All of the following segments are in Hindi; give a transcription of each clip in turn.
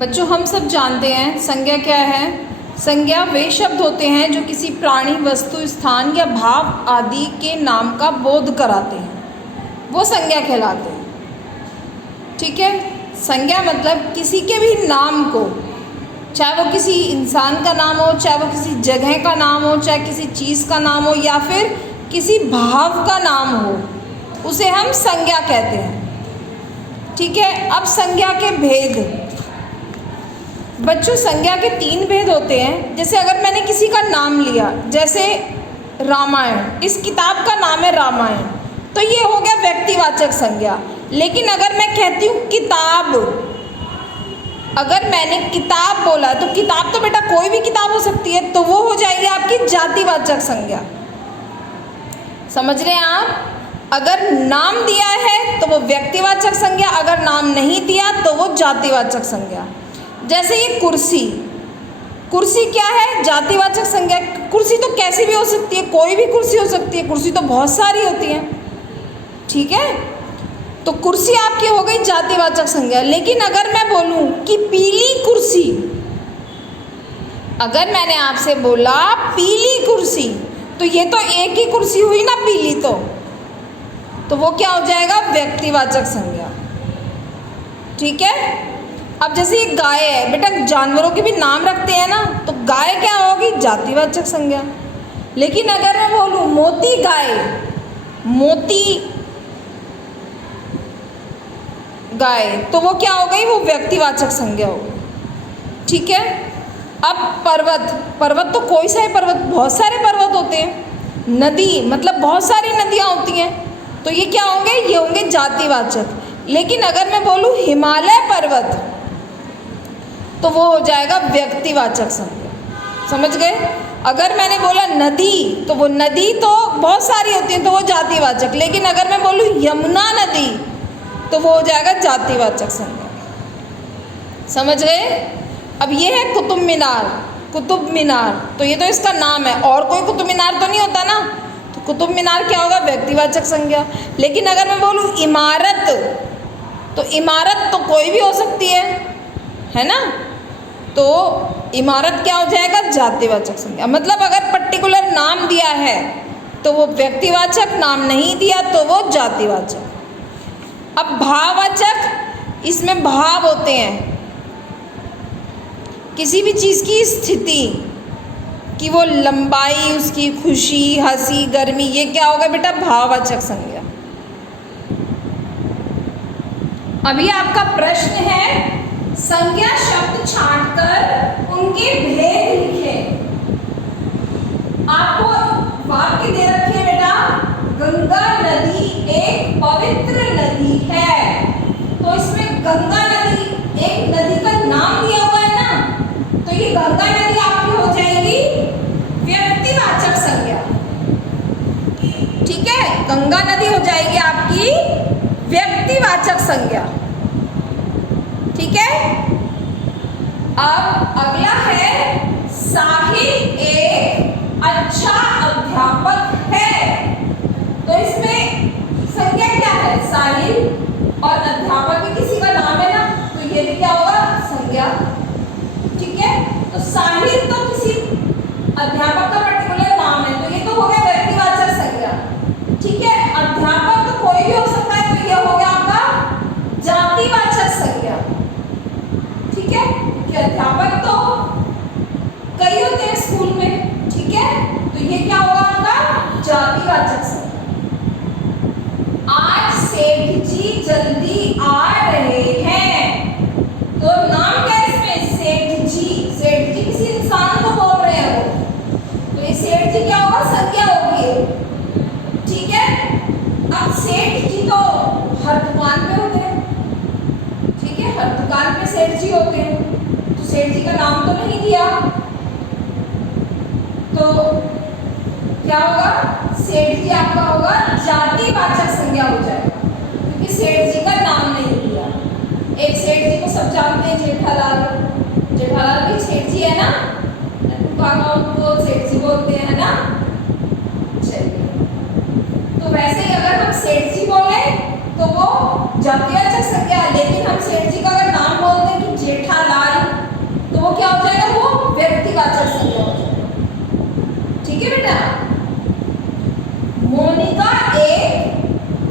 बच्चों, हम सब जानते हैं संज्ञा क्या है। संज्ञा वे शब्द होते हैं जो किसी प्राणी, वस्तु, स्थान या भाव आदि के नाम का बोध कराते हैं, वो संज्ञा कहलाते हैं। ठीक है। संज्ञा मतलब किसी के भी नाम को, चाहे वो किसी इंसान का नाम हो, चाहे वो किसी जगह का नाम हो, चाहे किसी चीज़ का नाम हो, या फिर किसी भाव का नाम हो, उसे हम संज्ञा कहते हैं। ठीक है। अब संज्ञा के भेद। बच्चों, संज्ञा के 3 भेद होते हैं। जैसे अगर मैंने किसी का नाम लिया, जैसे रामायण, इस किताब का नाम है रामायण, तो ये हो गया व्यक्तिवाचक संज्ञा। लेकिन अगर मैं कहती हूँ किताब, अगर मैंने किताब बोला तो किताब तो बेटा कोई भी किताब हो सकती है, तो वो हो जाएगी आपकी जातिवाचक संज्ञा। समझ रहे हैं आप? अगर नाम दिया है तो वो व्यक्तिवाचक संज्ञा, अगर नाम नहीं दिया तो वो जातिवाचक संज्ञा। जैसे ये कुर्सी, कुर्सी क्या है? जातिवाचक संज्ञा। कुर्सी तो कैसी भी हो सकती है, कोई भी कुर्सी हो सकती है, कुर्सी तो बहुत सारी होती हैं। ठीक है। तो कुर्सी आपकी हो गई जातिवाचक संज्ञा। लेकिन अगर मैं बोलूं कि पीली कुर्सी, अगर मैंने आपसे बोला पीली कुर्सी, तो ये तो एक ही कुर्सी हुई ना पीली, तो वो क्या हो जाएगा? व्यक्तिवाचक संज्ञा। ठीक है। अब जैसे ये गाय है, बेटा जानवरों के भी नाम रखते हैं ना, तो गाय क्या होगी? जातिवाचक संज्ञा। लेकिन अगर मैं बोलूं मोती गाय, मोती गाय, तो वो क्या हो गई? वो व्यक्तिवाचक संज्ञा हो गई। ठीक है। अब पर्वत, पर्वत तो कोई सा है पर्वत, बहुत सारे पर्वत होते हैं। नदी मतलब बहुत सारी नदियाँ होती हैं, तो ये क्या होंगे? ये होंगे जातिवाचक। लेकिन अगर मैं बोलूँ हिमालय पर्वत, तो वो हो जाएगा व्यक्तिवाचक संज्ञा। समझ गए? अगर मैंने बोला नदी, तो वो नदी तो बहुत सारी होती है, तो वो जातिवाचक। लेकिन अगर मैं बोलूँ यमुना नदी, तो वो हो जाएगा जातिवाचक संज्ञा। समझ गए? अब ये है कुतुब मीनार, कुतुब मीनार, तो ये तो इसका नाम है, और कोई कुतुब मीनार तो नहीं होता ना, तो कुतुब मीनार क्या होगा? व्यक्तिवाचक संज्ञा। लेकिन अगर मैं बोलूँ इमारत, तो इमारत तो कोई भी हो सकती है ना, तो इमारत क्या हो जाएगा? जातिवाचक संज्ञा। मतलब अगर पर्टिकुलर नाम दिया है तो वो व्यक्तिवाचक, नाम नहीं दिया तो वो जातिवाचक। अब भाववाचक, इसमें भाव होते हैं, किसी भी चीज़ की स्थिति, कि वो लंबाई, उसकी खुशी, हंसी, गर्मी, ये क्या होगा बेटा? भाववाचक संज्ञा। अभी आपका प्रश्न है संज्ञा शब्द छांटकर उनके भेद लिखे। आपको वाक्य दे रखे बेटा, गंगा नदी एक पवित्र नदी है, तो इसमें गंगा नदी, एक नदी का नाम दिया हुआ है ना, तो ये गंगा नदी आपकी हो जाएगी व्यक्तिवाचक संज्ञा। ठीक है। गंगा नदी हो जाएगी आपकी व्यक्तिवाचक संज्ञा। ठीक है। अब अगला है साहिल एक अच्छा अध्यापक है, तो इसमें संज्ञा क्या है? साहिल, और अध्यापक भी किसी का नाम है ना, तो ये भी क्या होगा? संज्ञा। ठीक है। तो साहिल तो किसी अध्यापक का पर्टिकुलर नाम है, तो ये तो हो गया व्यक्तिवाचक संज्ञा। ठीक है। अध्यापक तो कोई भी हो सकता है, तो ये हो गया आपका जातिवाचक संज्ञा। ठीक है। कि अध्यापक तो कई होते हैं स्कूल में, ठीक है, तो ये क्या होगा आपका? जातिवाचक संज्ञा। आज सेठ जी जल्दी आ रहे हैं, तो नाम क्या है इसमें? सेठ जी। सेठ जी किसी इंसान को बोल रहे हैं वो, तो ये सेठ जी क्या होगा? संज्ञा होगी। ठीक है। अब सेठ जी तो हर दुकान पे होते हैं, ठीक है, हर दुकान पे सेठ जी होते हैं, तो सेठ जी का नाम तो नहीं दिया, तो क्या होगा? सेठ जी आपका होगा जातिवाचक संज्ञा हो जाएगा, क्योंकि सेठ जी का नाम नहीं दिया। एक सेठ जी को सब जानते हैं, जेठालाल, जेठालाल भी सेठ जी है ना, उनको सेठ जी बोलते हैं ना। चलिए, तो वैसे ही अगर हम सेठ जी बोले तो वो जातिवाचक संज्ञा। लेकिन हम सेठ जी का अगर नाम बोलते हैं कि जेठालाल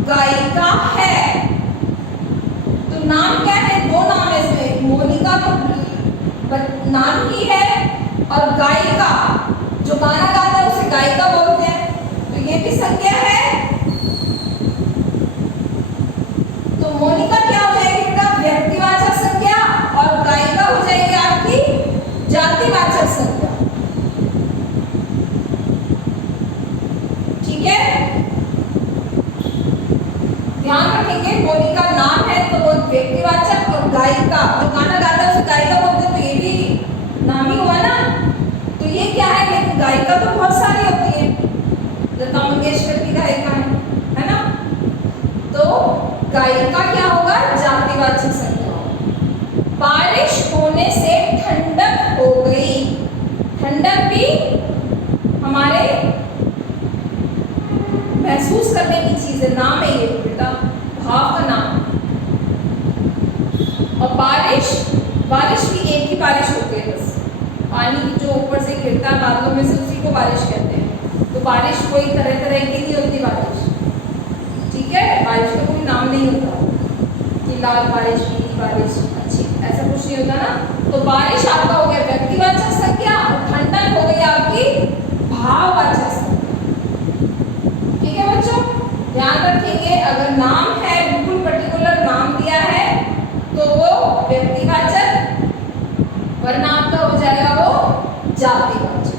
गायिका है। तो नाम क्या है? दो नाम है इसमें, मोनिका तो नाम ही है और गायिका जो गाना गाता है उसे गायिका बोलते हैं, तो ये भी संज्ञा है। तो मोनिका क्या हो जाएगी बेटा? व्यक्तिवाचक संज्ञा और गायिका हो जाएगी आपकी जातिवाचक संज्ञा। ठीक है, ध्यान रखेंगे। मोनिका नाम है तो वो व्यक्तिवाचक और गायिका जो गाना गाता है उसे गायिका बोलते हैं, तो ये भी नाम ही हुआ ना। तो ये क्या है? लेकिन गायिका तो बहुत सारी होती है, लता मंगेशकर की गायिका है ना। तो गायिका क्या होगा? जातिवाचक संज्ञा होगा। बारिश होने से ठंडक हो गई। ठंडक भी हमारे महसूस करने की चीज है, नाम है ये बेटा, भाव का नाम। और बारिश भी एक ही बारिश होती है, बस पानी जो ऊपर से गिरता है बादलों में से, उसी को बारिश कहते हैं। तो बारिश कोई तरह तरह की नहीं होती बारिश, ठीक है। बारिश का कोई नाम नहीं होता कि लाल बारिश, पीली बारिश, अच्छी, ऐसा कुछ नहीं होता ना। तो बारिश आपका हो गया व्यक्तिवाचक संज्ञा और ठंडक हो गई आपकी भाववाचक संज्ञा। ठीक है बच्चों, ध्यान रखेंगे। अगर नाम है, बिल्कुल पर्टिकुलर नाम दिया है तो वो व्यक्तिवाचक, वरना आपका हो जाएगा वो जातिवाचक।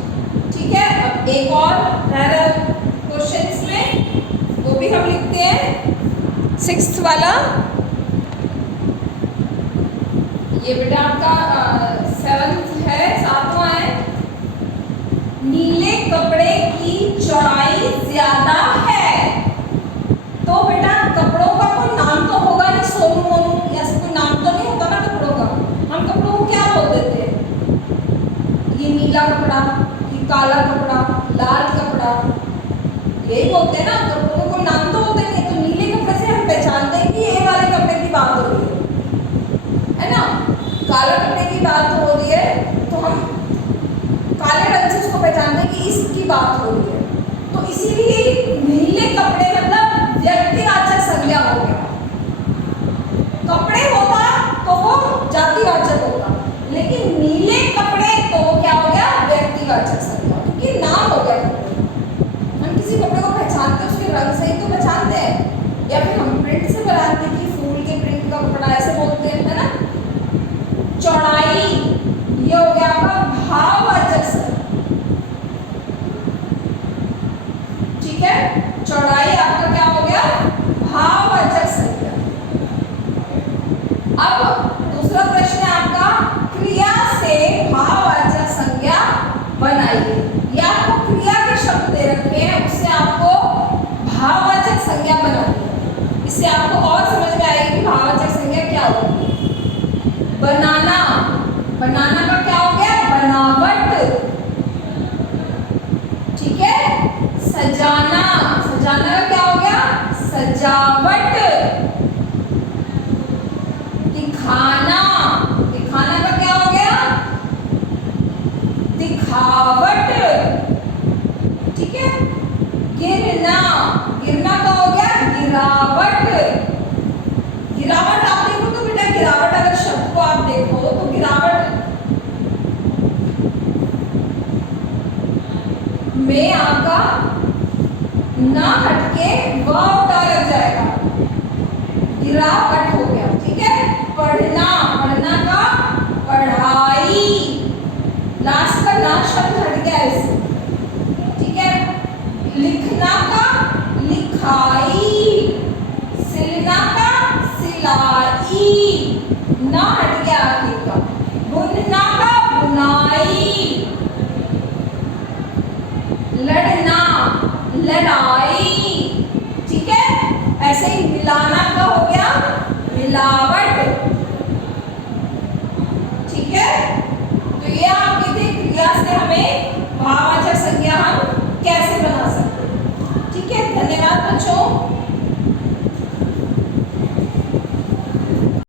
ठीक है, अब एक और क्वेश्चन इसमें, वो भी हम लिखते हैं 6th वाला। ये बेटा आपका 7th है, 7वां है। नीले कपड़े की चौड़ाई ज्यादा है। तो बेटा कपड़ों का कोई नाम तो होगा नहीं, सोनू मोनू, ऐसा कोई नाम तो नहीं होता ना कपड़ों का। हम कपड़ों को क्या बोल देते हैं? ये नीला कपड़ा, ये काला कपड़ा, लाल कपड़ा, यही बोलते हैं ना। कपड़ों को नाम तो होते नहीं। तो नीले कपड़े से हम पहचानते हैं कि ये वाले कपड़े की बात हो रही है ना। काला कपड़े की बात हो रही है तो हम काले रंग से उसको पहचानते हैं कि इसकी बात हो रही है। तो इसीलिए नीले कपड़े मतलब व्यक्तिवाचक संज्ञा हो गया। कपड़े होता तो वो जातिवाचक होता, लेकिन नीले कपड़े तो क्या हो गया? व्यक्तिवाचक संज्ञा, क्योंकि नाम हो गया कपड़े। हम किसी कपड़े को पहचानते हैं उसके रंग से ही तो पहचानते हैं, या फिर हम प्रिंट से बनाते हैं कि फूल के प्रिंट का कपड़ा, ऐसे बोलते हैं, है ना। चौड़ाई ये हो गया आपका भाववाचक संज्ञा। ठीक है, चौड़ाई आपका क्या हो गया? भाववाचक संज्ञा। अब दूसरा प्रश्न है आपका, क्रिया से भाववाचक संज्ञा बनाइए। या आपको क्रिया के शब्द दे रखे हैं, उससे आपको भाववाचक संज्ञा बनानी है। इससे आपको और समझ में आएगी कि भाववाचक संज्ञा क्या होती है। बनाना, बनाना का क्या हो गया? बनावट। ठीक है, सजाना, सजाना का क्या हो गया? सजावट। दिखाना, दिखाना का क्या हो गया? दिखावट। ठीक है, गिरना, गिरना का हो गया? गिरावट। गिरावट आप देखो तो बेटा, गिरावट अगर शब्द को आप देखो तो गिरावट में आपका ना हटके व उठा लग जाएगा। गिरावट